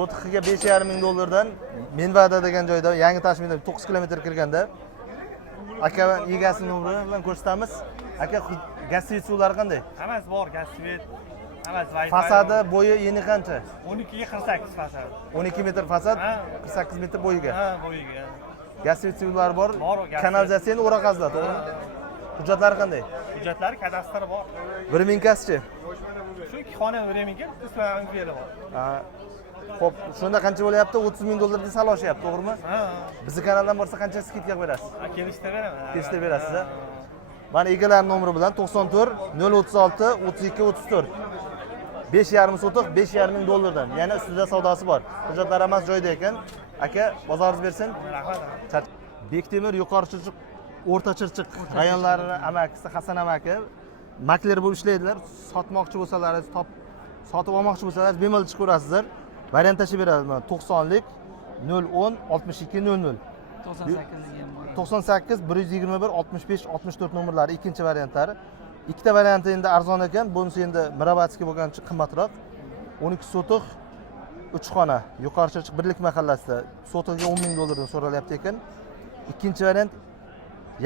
sotiqiga 5,5 ming dollardan Menvada degan joyda yangi Toshkentda 9 kilometr kirganda aka egasi nomeri bilan ko'rsatamiz. Aka gaz svet suvlari qanday? Hammasi bor, gaz svet. Hammasi Wi-Fi. Fasadi bo'yi eni qancha? 12 ga 48 fasad. 12 metr fasad, 48 metr bo'yiga. Ha, bo'yiga. Gaz svet suvlari bor. Bor, Kanalizatsiyani o'raqazda, to'g'rimi? Hujjatlari qanday? Hujjatlari kadastri bor. 1 ming kaschi. Shu 2 xona временga ismlarimiz beri bor. Ha. Xo'p, shunda qancha bo'lyapti? 30 ming dollardan sal oshyapti, to'g'rimi? Ha. Bizning kanaldan borsa qancha skidka berasiz? Kelishda beraman. Kelishda berasiz. Mana egalar nomeri bilan 94 036 32 34. 5,5 sotiq 5,5 ming dollardan. Yana ustida savdosi bor. Hujjatlar hammasi joyida ekan. Aka, bozoringiz bersin. Rahmat. Bektemir Yuqori Chirchiq, O'rta Chirchiq rayonlari amakisi Hasan amaki makler bo'lib ishlaydilar. Sotmoqchi bo'lsalaringiz, sotib olmoqchi bo'lsalaringiz bemalol chiqaverasizlar. Variant tashib beradi. 90lik 010 62 00. 98 121 65 64 nomerlari ikkinchi variantlari. Ikkita varianti endi arzon ekan, bunisi endi Mirabatskiy bo'lgani uchun qimmatroq. 12 sotiq 3 xona, Yuqori Chirchiq birlik mahallasida sotiqiga 10 ming dollardan so'ralyapti ekan. Ikkinchi variant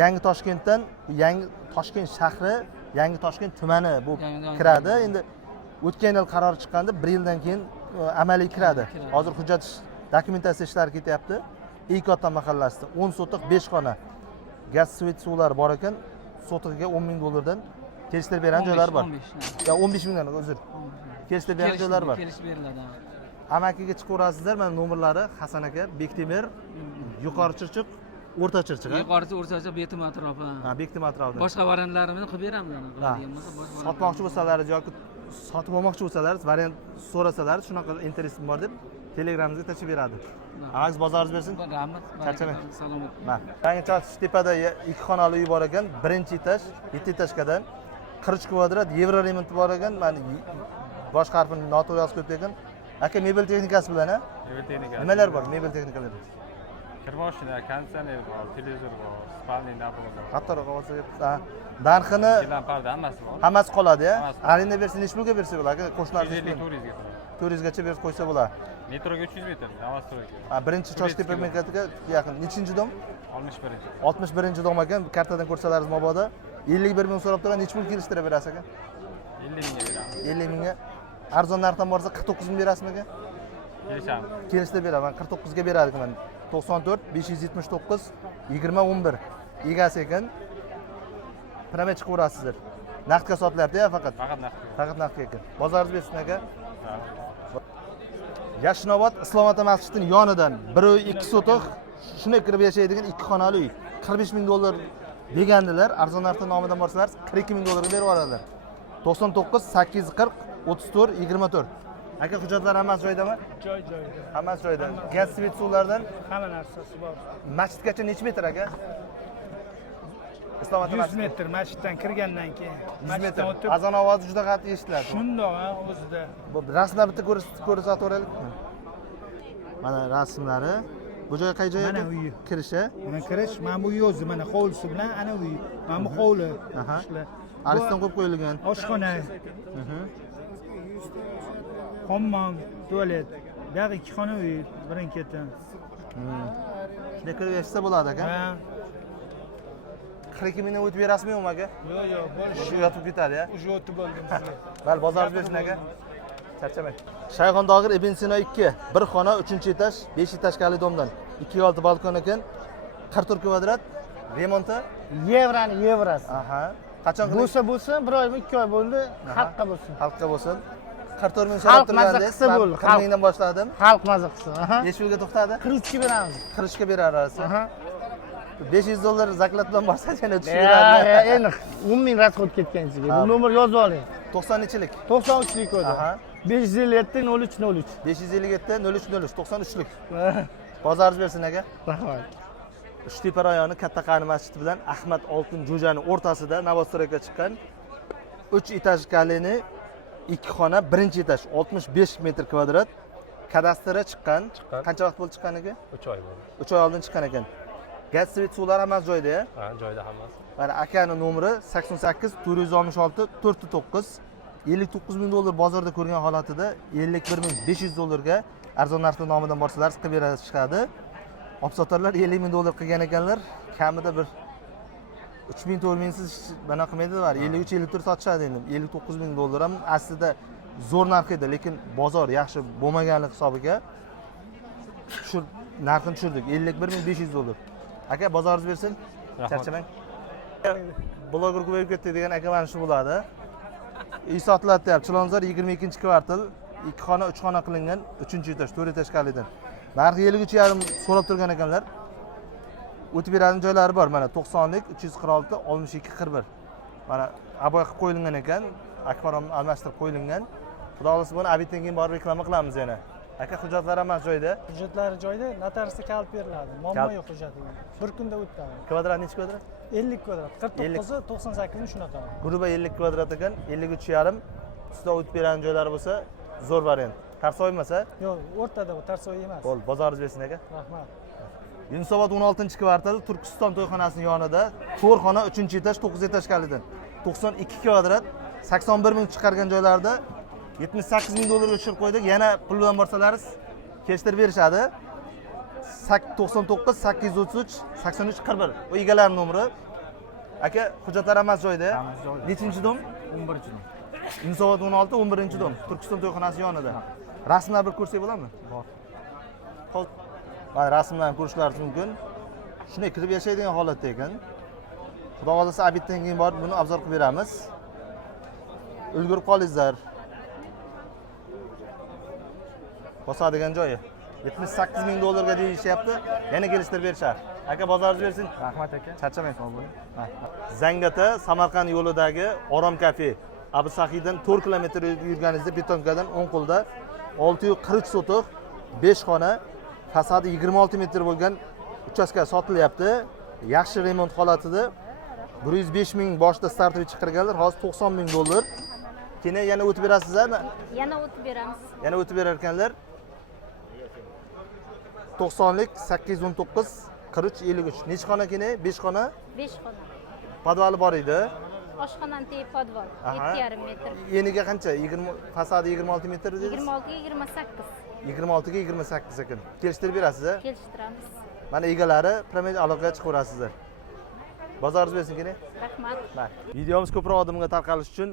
Yangi Toshkentdan, Yangi Toshkent shahri, Yangi Toshkent tumani bu kiradi. Endi o'tgan yil qaror chiqqanda 1 yildan keyin amaliy kiradi. Hozir hujjat dokumentatsiya ishlari ketyapti. Ekota mahallasida 10 sotiq 5 xona. Gaz svet suvlari bor ekan, sotiqiga 10 ming dollardan kelishtirib bergan joylar bor. Ya 15 mingdan, uzr. Kelishtirib bergan joylar bor. Kelishib beriladi. Amakiga chiqaverasizlar, mana nomerlari Hasan aka, Bektemir, Yuqori Chirchiq, O'rta Chirchiq. Yuqorisi O'rta Chirchiq, Betim atrofi. Ha, Betim atrofida. Boshqa variantlarini qilib beramiz. Sotmoqchi bo'lsalaringiz yoki sotib olmoqchi bo'lsalaringiz, variant so'rasalaringiz, shunaqa interesim bor deb Telegramimizga tashib beradi. Aziz bozoringiz bersin. Rahmat. Charchamang. Salomat. Mana, yangi tepada 2 xonali uy bor ekan, 1-etaj, 7 etajkadan 40 kvadrat Yevro remont bor ekan. Mana boshqa harfini noto'g'ri yozib qo'yibdi ekan. Aka mebel texnikasi bilan, ha? Mebel texnikasi. Nimalar bor mebel texnikalari? Kirmoshina, konditsioner bor, televizor bor, spalniy nabor bor. Qattiqroq olsa, narxini Lamparda hammasi bor. hammasi qoladi-ya. Arenda bersa necha pulga bersa bo'ladi? Qo'shnilar 150 400 ga. 400 gacha berib qo'ysa bo'ladi. Metroga 300 metr, Novostroyga. Ha, birinchi Choshtepa bekatiga yaqin. Nechinchi dom? 61. 61-dom ekan. Kartadan ko'rsalaringiz mabodo 51 ming so'rab turgan, necha pul kelishtirib berasiz aka? 50 mingga beramiz. 50 mingga. Arzon narxdan borsa 49 ming berasizmi aka? Kelishamiz. Kelishtirib beraman. 49 ga beradiman. 94 579 20 11. Egasi ekan. Prama chiqaverasizlar. Naqdga sotilyapti-ya faqat. Faqat naqdga ekan. Bozoringiz bersin aka. Yashnobod Islom ota masjidining yonidan 1 uy 2 sotiq shunday kirib yashaydigan 2 xonali uy 45 ming dollar degandilar. Arzon narxda nomidan borsalar 42 ming dollarga berib yuboradilar. 99 840 34 24. Aka hujjatlar hammasi joyidami? Joyda. Hammasi joyida. Gaz svet suvlardan Hamma narsasi bor. masjidgacha necha metr aka? Islom ota 100 metr masjiddan kirgandan keyin. 100 metr. Azon ovozi juda qat'iy eshitiladi. Shundoq, o'zida. Bu rasmlar bitta ko'rsatib o'raylikmi? Mana rasmlari. Bu joy qay joy? Mana uyi. Kirishi. Mana kirish, mana bu yo'zi, mana hovlisi bilan ana uyi. Mana bu hovli. Aha. Ariston qo'yib qo'yilgan. Oshxona. Hammom, tualet. Bu yoq 2 xona uy, birin-ketin. Shunday kirib yashasa bo'ladi aka. Ha. 42 mingdan o'tib berasizmi yo'qmi aka? Yo'q, bo'lish. Shu yotib ketadi ya. Уже o'tib bo'ldim sizga. Mayli, bozoringiz bersin aka. Charchamang. Shayxon Dog'ir Ibn Sino 2, 1 xona, 3-etaj, 5-etajkali domdan. 2 balkon ekan. 44 kvadrat. Remonti Yevrosi. Aha. Qachon qiling? Bo'lsa 1 oymi 2 oy bo'ldi, xalqqa bo'lsin. Xalqqa bo'lsin. 44 ming so'rab turgandingiz. 40 mingdan boshladim. Xalq maza qilsin. Aha. Necha pulga to'xtadi? 42 beramiz. 40 ga berarasiz. Aha. 500 dollar zakat bilan borsa yana Ya, tushiradi. endi 10 ming rasxod ketgansiga. Bu nomer yozib oling. 90-lik. 93lik o'zi. Aha. 557 03 03. 557 03 03 93lik. Bozoringiz bersin aka. Rahmat. Uchtepa rayoni Katta Qani masjidi bilan Ahmad Oltin Jo'jani o'rtasida Novostroyga chiqqan 3 etajkalini 2 xona, 1-etaj 65 metr kvadrat. Kadastri chiqqan. Qancha vaqt bo'ldi chiqqaniga? 3 oy bo'ldi. 3 oy oldin chiqqan ekan. Gaz svet suvlari hammasi joyida-ya? Ha, joyida hammasi. Mana akaning nomeri 88 466 409. 59 ming dollar bozorda ko'rgan holatida 51 ming 500 dollarga arzon narxi nomidan borsalar qilib berishadi. Olib sotarlar 50 ming dollar qilgan ekanlar. Kamida bir 3 ming 4 mingsiz bana qilmaydi var. 53-54 sotishadi endi. 59 ming dollar ham aslida zo'r narx edi, lekin bozor yaxshi bo'lmaganlik hisobiga shu narxini tushirdik. 51.500 dollar. Aka bozoringiz bersin. Charchamang. Bloger ko'payib ketdi degan aka mana shu bo'ladi. Uy sotilyapti, Chilonzor 22-kvartal, 2 xona, 3 xona qilingan, 3-etaj, 4-etaj kalidan. Narxi 53,5 so'rab turgan ekanlar. O'tib beradigan joylari bor. Mana 90lik 346 62 41. Mana aboy qilib qo'yilgan ekan. Akvarum almashtirib qo'yilgan. Xudo xolasa buni abitdan keyin borib reklama qilamiz yana. Aka hujjatlar ham joyda. Hujjatlari joyda, notariusda kalib beriladi. Muammo yo'q hujjati. Bir kunda o'tadi. Kvadrat necha kvadrat? 50 kvadrat. 49 98 ni shunaqa. Gruba 50 kvadrat ekan, 53,5. Ustida o'tib beradigan joylari bo'lsa, zo'r variant. Tarsoy emas-a? Yo'q, o'rtada bu, tarsoy emas. Bo'l, bozoringiz bersin aka. Rahmat. Yunusobod 16-kvartal, Turkiston to'yxonasining yonida, 4 xona, 3-etaj, 9-etaj kalidan. 92 kvadrat, 81 ming chiqargan joylarda 78 ming dollarga tushirib qo'ydik. Yana pul bilan borsalaringiz kelishtirib berishadi. 99 833 83 41. Bu egalarning nomeri. Aka, hujjatlar hammasi joyda. Nechinchi dom? 11-chi. Yunusobod 16, 11-dom. Turkiston to'yxonasi yonida. Rasmlar bir ko'rsak bo'ladimi? Bor. Hozir mana rasmlarni ko'rishlaringiz mumkin. Shunday kirib yashaydigan holatda ekan. Xudo xolasa abitdan keyin borib buni obzor qilib beramiz. Ulgurib qolingizlar. Bosadigan joyi 78 ming dollarga deyishyapti. Yana kelishtirib berishar. Aka bozoringiz bersin. Rahmat aka. Charchamang sog' bo'ling. Zangata Samarqand yo'lidagi Orom kafe. Abu Sahiydan 4 kilometr yurganingizda betonkadan 10 qo'lda 640 sotuq 5 xona, fasadi 26 metr bo'lgan uchastka sotilyapti. Yaxshi remont holatida. 105 ming boshda startga chiqarganlar, hozir 90 ming dollar. Keyin yana o'tib berasizlarmi? Yana o'tib beramiz. Yana o'tib berar ekanlar. 90lik 819 43 53. Necha xona keyin? 5 xona. 5 xona. Podvali bor edi. Oshxonani tep podval 7,5 metr. Yeniga qancha? 20 fasadi 26 metr dedingiz? 26 ga 28. 26 ga 28 ekan. Kelishtirib berasiz-a? Kelishtiramiz. Mana egalari promil aloqaga chiqib berasizlar. Bozoringiz bersin keyin. Rahmat. Videomiz ko'proq odamga tarqalish uchun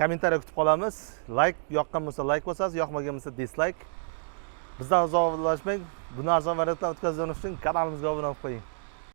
kommentariy kutib qolamiz. Like yoqqan bo'lsa like bosasiz, yoqmagan bo'lsa dislike. Bizdan uzoqlashmang. Buni arzon variantdan o'tkazib olish uchun kanalimizga obuna bo'lib qo'ying.